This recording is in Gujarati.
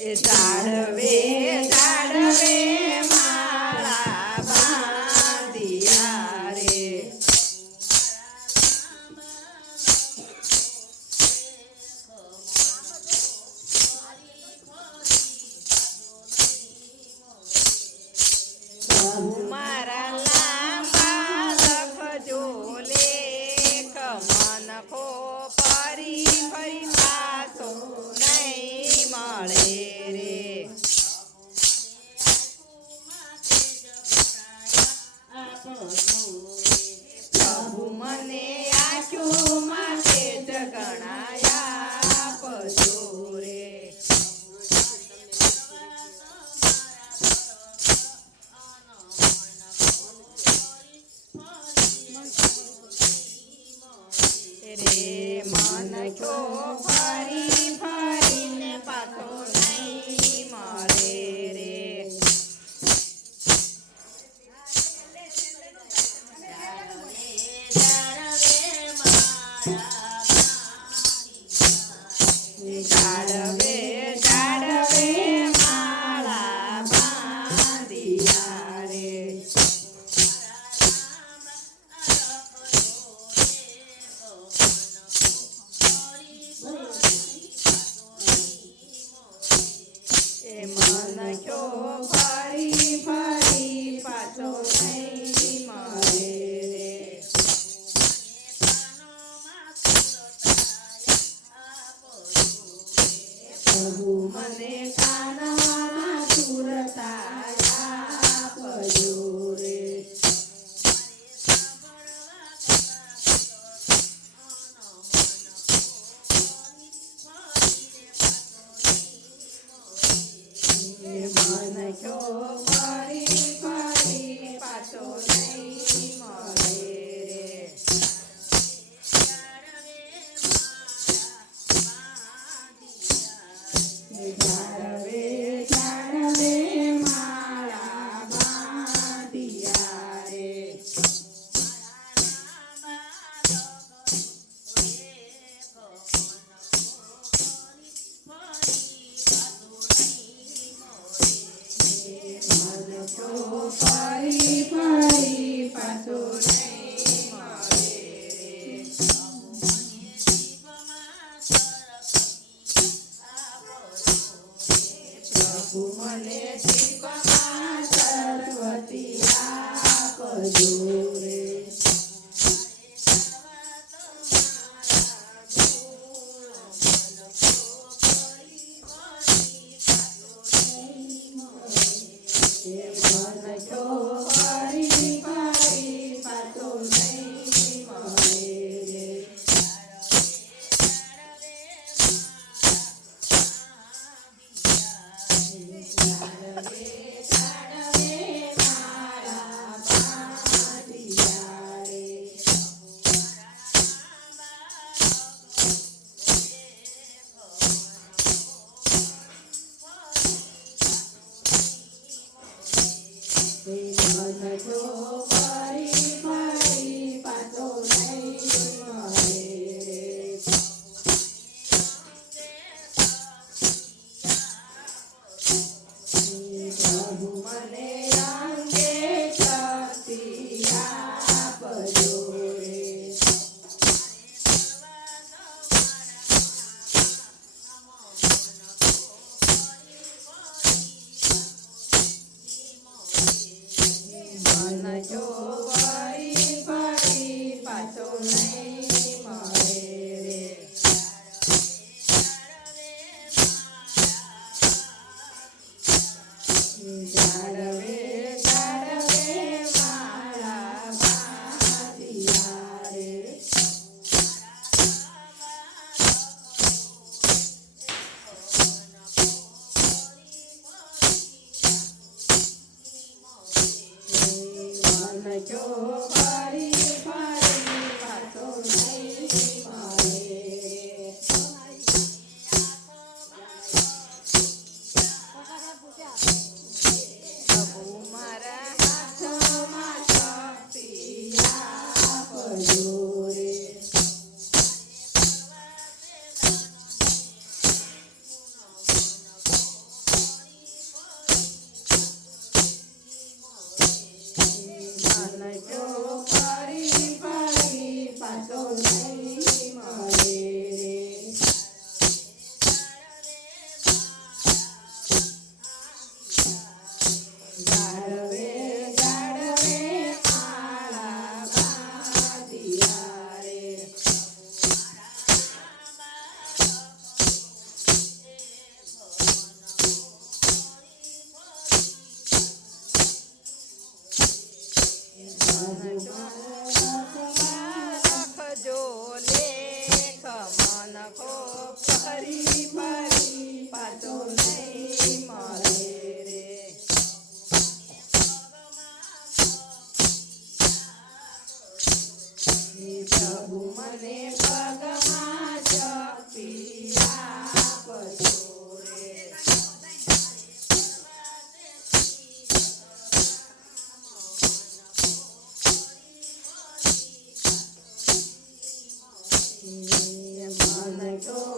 એ ઝાડવે ઝાડવે માળા બાંધિયા રે. મારા લાંબા લખજો લેખ મનખો ફરી ફરી પાછો નહીં મળે રે. પ્રભુ મને આંખો માટે જગણાયા આપજો રે. રે મન છો ફરી ફરીને પાછો નહીં મળે રે. ઝાડવે ઝાડવે માળા બાંધિયા રે. એ મન છો ફરી ફરી પાછો નહીં મળે રે. પ્રભુ મને કાનમાં સુરતા આપજો રે. મન છો ફરી ફરી પાછો નહીં મળે રે. ઝાડવે ઝાડવે માળા બાંધિયા રે. મન છો ફરી ફરી પાછો નહીં મળે રે. પ્રભુ મને જીવમાં સરસ્વતી આપજો રે. મન છો ફરી ફરી પાછો નહીં મળે રે. ઝાડવે ઝાડવે માળા બાંધિયા રે. નખો ફરી ફરી પાછો નહીં મળે રે. પ્રભુ મને પગમાં શક્તિ આપજો રે. મન તો